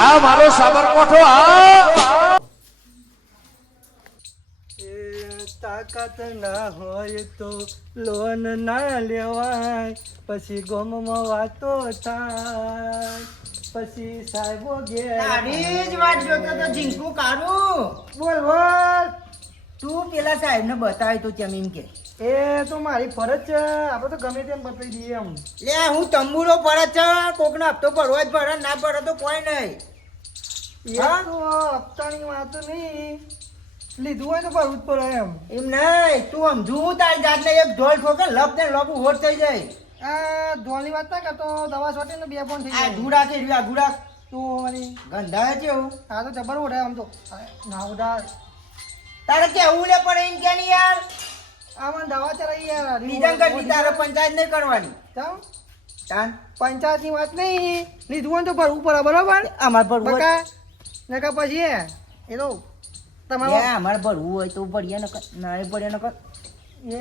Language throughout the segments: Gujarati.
આ મારો સાબરકોઠો આ તાકાત ના હોય તો લોન ના લેવાય, પછી ગોમમાં વાતો થાય, પછી સાહેબો તારી જ વાત જોતો તો જીંકુ કાઢું. બોલ બોલ. તું પેલા સાહેબ ને બતાવી તો તેમ એમ કે એ તો મારી ફરજ છે, આપણે તો ગમે તેમ બતાવી દઈએ એમ. લે હું તંબુરો ફરજ છે, કોકનો હપ્તો ભરવો જ ભરે, ના ભરે તો કોઈ નહીં. એ તો હપ્તાની વાત નહીં, લીધું હોય તો ભરવું જ પડે એમ. એમ નહીં, તું સમજુ તારી જાતને એક ઢોલ ઠોકે લપ ને લપ હોટ થઈ જાય. આ ધોળની વાત ના કરતો, દવા છોટીને 2 પોઈન્ટ થઈ આ જાય. ગુડા કે રહ્યા ગુડા તો વળી ગંધાય છે એવું. આ તો જબર ઉડાય આમ તો. ના ઉડાય. તારે કેવું લે પડે એમ કે નહીં યાર. આમાં દવા ચલાવી યાર. બીજા કરતી તારે પંચાયત નહીં કરવાની. ચાલ. તાન પંચાયત ની વાત નહીં, લીધું હોય તો ભરવું પડે બરોબર. અમાર ભરવું હોય બકા નકા પછી એ તો તમારો લે, અમારે ભરવું હોય તો ભરીએ નકર ના ભરીએ નકર એ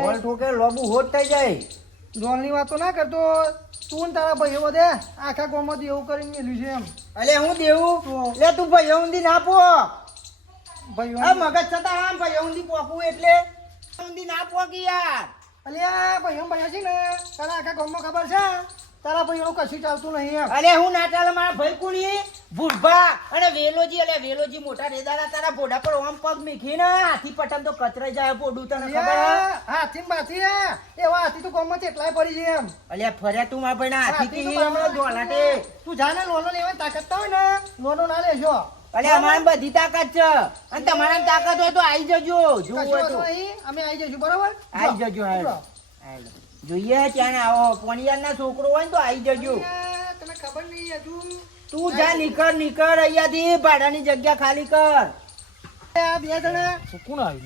ઢોલ ઠોકે લોબુ હોટ થઈ જાય. ડોલની વાતો ના કરતો, તું ને તારા ભાઈઓ બધે આખા ગામમાં એવું કરીને મેલ્યું છે એમ. અલે હું દેવું લે, તું ભાઈ ઊંધી ના પો. ભાઈઓ આ મગજ છતાં આમ ભાઈ ઊંધી પોકવું એટલે ઊંધી ના પોકી યાર. અલ્યા ભાઈઓ છે ને તારા આખા ગામમાં ખબર છે, તારા ભાઈઓ કશું ચાલતું નહીં એમ. અલે હું ના ચાલે, મારા ભાઈ કુણી ભૂરભા અને વેલોજી. અલે વેલોજી મોટા રેદારા તારા બોડા પર ઓમ પગ મીખીને હાથી પટન તો કચરાઈ જાય પોડું, તને ખબર હે? હાથી બાથી એવા હાથી તો ગામમાં એટલાય પડી છે એમ. અલ્યા ફર્યા તું મારા ભાઈ ના હાથી હાથી તો કી હમણાં દોલાટે. તું જાને લોનો લેવાની તાકાત તો હોય ને લોનો ના લેજો. અલે અમારે બધી તાકાત છે, અને તમારા તાકાત હોય તો આવી જજો. જોવું હોય તો અમે આવી જઈશું બરોબર. આવી જજો. જોઈએ ત્યાં આવો પોણિયાર ના છોકરો હોય ને તો આવી જજો. તને ખબર નહીં હજુ. તું જા નીકળ નીકળ અહીંયાથી, ભાડાની જગ્યા ખાલી કર. આ 2 જણા કોણ આવી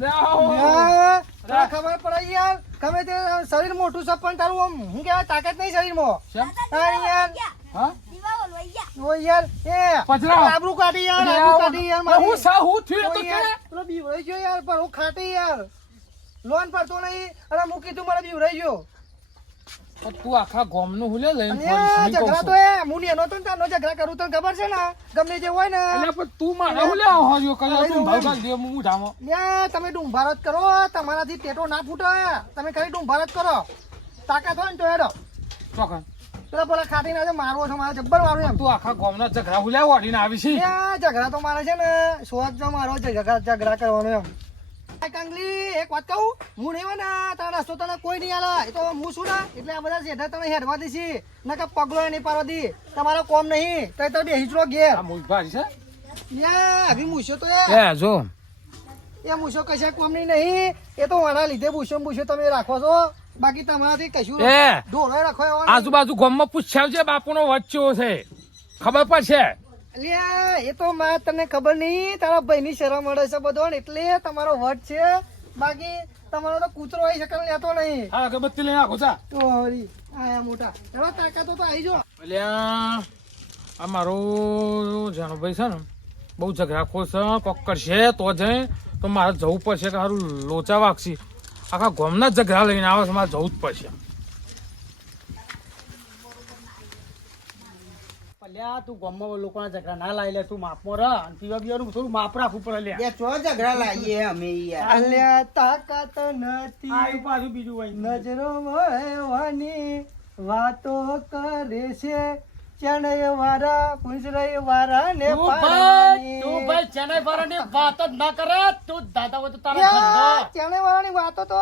ગયા? તને ખબર પડે યાર, ગમે તે શરીર મોટું છે પણ તારું આમ હું કહેવાય તાકાત નહીં શરીરમાં. યાર હા ઓ યાર એ પજરા. આબરૂ કાઢી યાર, આબરૂ કાઢી યાર મારી. હું સા હું થયું તો ઓ કે યાર, પેલો બીવરાઈ ગયો યાર, પણ હું ખાટી યાર લોન ભરતો નહીં અને હું કીધું મને બીવરાઈ ગયો. તું આખા ગામનું હુલે લઈને અને ફરીશ, નહીં કહું ઝઘડા છું. તો હું એનો તો તારનો ઝઘડા કરું તને ખબર છે ને, ગમે જે હોય ને. અલ્યા પણ તું મારા હુલે આવ્યો કલ્યા તું ભાવ કાઢ દે હું ઢામો. યા તમે ડુંભાર જ કરો, તમારાથી ટેટો ના ફૂટે, તમે ખાલી ડુંભાર જ કરો. તાકાત હોય ને તો હેડો. ચોકન પેલા ખાટીને આજે મારવો છો, મારે જબ્બર મારું એમ. તું આખા ગામના ઝઘડા હુલે વાળીને આવી છે. યા ઝઘડા તો મારે છે ને શોખ જો મારો ઝઘડા કરવાનો એમ. આ કાંગલી એક વાત કહું, હું નહીં હોય ને તારા રસ્તો તને કોઈ નહીં આલે, એ તો હું છું ને એટલે આ બધા શેઠા તને હેડવા દીધી નકર પગલો નહીં પાડવા દી. તમારો કોમ નહીં તો તમે બેહીચરો ઘેર. આ મુજભાઈ છે યા અભી મૂછો તો એ જો એ મૂછો કશા કોમ નહીં, એ તો વાળા લીધે મૂછો તમે રાખો છો, બાકી તમારાથી કશું એ ઢોળો રાખો એવો નહીં. આજુબાજુ ગામમાં પૂછ્યા છે બાપુનો વચ્ચો છે, ખબર પડશે. અલ્યા એ તો માં તને ખબર નહીં, તારા ભાઈની શરમ મળે છે બધો ને એટલે તમારો વટ છે, બાકી તમારો તો કૂતરો આવી શકલ લેતો નહીં. હા અગરબત્તી લઈને આખો જા. તો હરી આયા મોટા એવા તાકાતો તો આવી જો. અલ્યા આ મારો જાણોભાઈ છે ને બહુ ઝઘડાખોર છે, કોક કરશે તો જઈ તો મારે જવું પડશે કે સારું લોચા વાગશી. આખા ગામના જ ઝઘડા લઈને આવે છે, મારે જવું જ પડશે. અલ્યા તું ગામમાં લોકોના ઝઘડા ના લાવી લે, તું માપમાં રહ અને પીવા બીવાનું થોડું માપ રાખવું પડે લ્યા. એ ચો ઝઘડા લાવીએ અમે યાર. અલ્યા તાકાત આ નથી, પાછું બીજું હોય નજરો મળવાની વાતો કરે છે, ચણય વાળા પૂંછરય વાળા ને તું પાડવાની. ભાઈ ચેન્નાઈ વાળાની વાત જ ના કરે, તું દાદા હોય તો તારા યા, ધંધો. ચણય વાળાની વાતો તો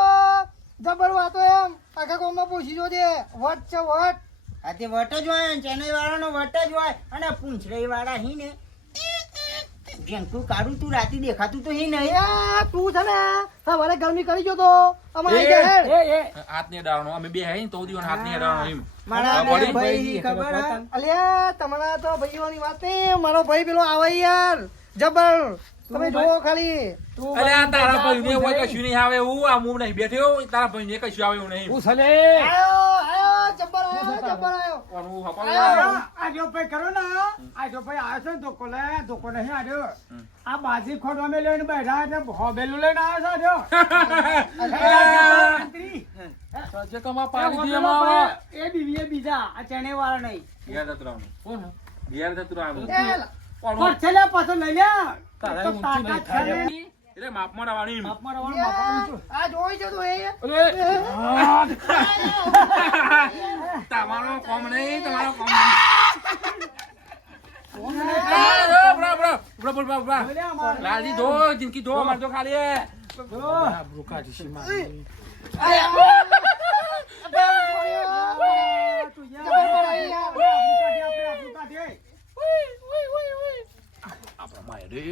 જબર વાતો એમ આખા ગામમાં પૂછી જોજે. વટ છે વટ. આ તે વટ જ હોય, ચેન્નઈ વાળાનો વટ જ હોય, અને પૂંછડી વાળા હી ને જેંકું કાઢું તું રાતી દેખાતું તો હી નહીં. યા, તું છે ને સવારે ગરમી કરી જો તો અમારે આઈ જાય હેડ. હાથની અડાડવાનો અમે બે હે તો દિવસ હાથની અડાડવાનો એમ મારા વળી ભાઈ ખબર હે? અલ્યા તમારા તો ભાઈઓની વાત નહીં, મારો ભાઈ પેલો આવે યાર જબર. તમે જોવો ખાલી. અરે આ તારા ભાઈને હોય કશું નહીં આવે એવું, આ હું નહીં બેઠ્યો તારા ભાઈને કશું આવે એવું નહીં. હું સલે આયો જબર આયો. કોનું હપાવું? આજો ભાઈ કરો ને, આજો ભાઈ આવ્યો છે ને ધોકો નહીં આવ્યો. આ બાજી ખોડવા મેં લઈને બેઠા એટલે હોબેલું લઈને આવ્યો છે. સજ્જકમાં પાડી દે એમાં હવે. એ બીજા આ ચેન્નાઈ વાળા નહીં. યાદ જ રહેવાનું. કોણ? ઘેર જતું રહે આ બધું. એ લા. કોણ? પણ છેલ્લે પાછો લઈ લે તારે તો ઊંચું નહીં તાકાત થાય. છે ને. એટલે માપમાં રહેવાની. માપમાં રહેવાનું, માપમાં ઊંચું. આ જોઈ જો તું એ તમારો કોમ નહીં, તમારો કોમ નહીં. લઈ લે અમારે. લાલજી જો જિંદગી જો અમારે તો ખાલી જો. આબરૂ કાઢી છે મારી. તું જા. આપણે આપણું કાઢીએ. આપણા માયરે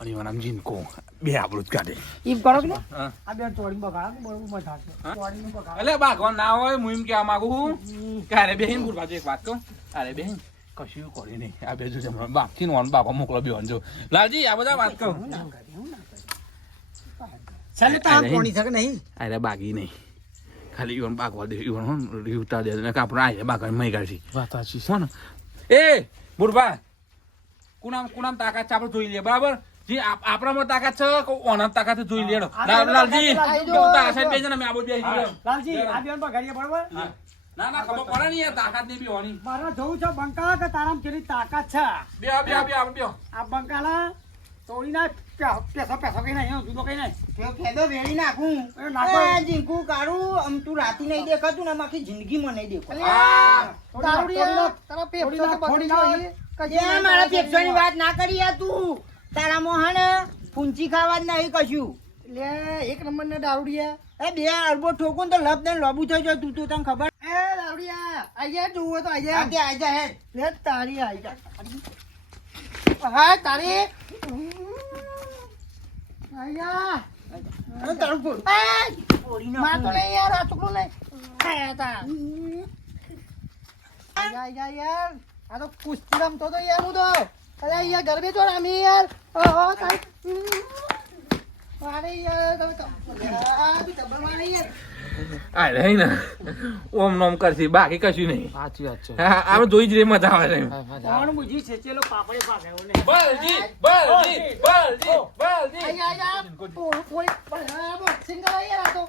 અને એનું નામ જીનકો બે આબરૂ જ કાઢે. ઈમ કરો કે હા. આ બેન ચોળી બગાડ બરોબર મજા છે હા? ચોળી બગાડ એટલે ભાગવાન ના હોય હું એમ કહેવા માંગુ છું કે અરે બેહીન બાજુ એક વાત કહું. અરે બેહીન કશું કરી નહીં આ બે જો બાપથી નો બાપા મોકલો બે જો લાલજી આ બધા વાત કહું. ચાલે તો આ કોણી છે કે નહીં અરે બાગી નહીં ખાલી ઈવન બાગવા દે ઈવન રીવતા દે ને આપણે આયે બાગા મહી કાઢી વાત સાચી છે. કોણ એ બુરબા કુનામ તાકાત છે આપણે જોઈ લઈએ બરાબર જે આપણામાં તાકાત છે કે ઓનામ તાકાત છે જોઈ લેડો લાલજી તું તારા સાઈડ બેસી ને અમે આબુ બેસી ગયો. લાલજી આ બેન બગાડીએ બરોબર ના ના ખબર પડે નહીં યાર તાકાત નહીં બેવાની મારે જવું છે બંકા કે તારામ કેટલી તાકાત છે બે આ બંકાલા તોડી ના પેસો કઈ નહીં જુદો કઈ નહીં પેલો ફેદો વેડી નાખું એ નાખો. એ જીંકું કાઢું આમ તું રાતી નહીં દેખાતું ને આમ આખી જિંદગીમાં નહીં દેખાતું દારૂડિયા તારા પેપસો તો બગડી ગયો એ. કશું એ મારા પેપ્સોની વાત ના કરી યાર તું તારા મોહન ફૂંચી ખાવા જ નહીં કશું લે એક નંબર ના દારૂડિયા એ બે અરબો ઠોકું તો લપ દઈને લોબુ થઈ જાય તું તો તને ખબર એ દારૂડિયા આયા જોવો તો આયા આગે આજા હેડ લે તારી આયા હા તારી આયા અરે તારું ફોડ માર તો નહીં યાર આ છોકરો નહીં આયા તા આયા યાર આ તો કુસ્તી રમતો તો યાર હું તો અરે યાર ગરબે જો રામી યાર ઓહો તારી અરે યાર તમે આ બી ડબલ મારે યાર અરે ને ઓમ નોમ કરશે બાકી કશું નહીં સાચી વાત છે. આપણે જોઈ જ રે મજા આવે છે હા, હા, હા. કોણ બુજી છે ચેલો પાપડે ભાગ્યો ને બલજી આયા આયા કોઈ બોક્સિંગ કરે યાર આ તો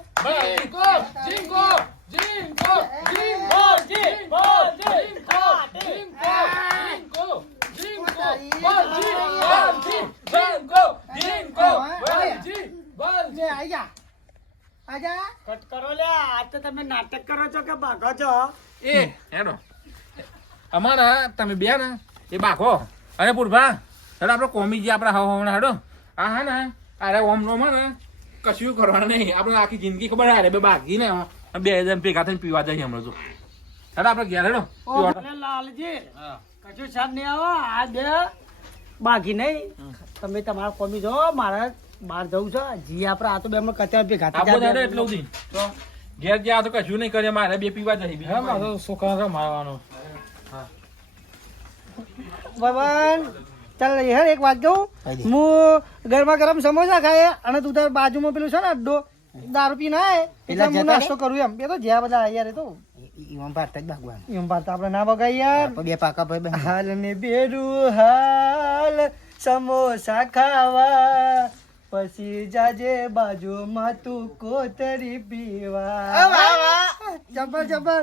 જે આયા આજા કટ કરો લે આજ તો તમે નાટક કરો છો કે ભાગો છો એ હેડો અમારા તમે બે ને એ બાખો અને પૂરભા હેડો આપણે કોમી જે આપણે હમણાં હેડો આ હા ને અરે ઓમ નો ને કશું કરવાનું નહીં આપણે આખી જિંદગી ખબર અરે બે બાકી ને બે જણ ભેગા થઈને પીવા જઈએ હમણાં તો હેડો આપણે ઘેર હેડો અરે લાલજી કશું સાહેબ નહીં આવો આ બે બાકી નહીં તમે તમારા કોમી જો મારે બહાર જવું છે જી આપણે આ તો બે કચાર ભેગા થઈ આપો હેડો જાય. એટલે સુધી તો ઘેર ગયા તો કશું નહીં કરીએ મારે બે પીવા જઈએ હા, બીજું મારો છોકરા રમાડવાનો. ભગવાન ચાલ હેર એક વાત કહું હું ગરમા ગરમ સમોસા ખાય અને તું તાર બાજુમાં પેલું છે ને અડ્ડો દારૂ પી ના એટલે હું નાસ્તો કરું એમ એ તો જ્યાં બધા યાર એ તો ઈવન ભારત જ ભાગવાન એમ વાત આપણે ના બગાઈ યાર બે પાકા ભાઈ હાલ ને બેરું હાલ સમોસા ખાવા પછી જાજે બાજુમાં તું કોતરી પીવા જબર જબર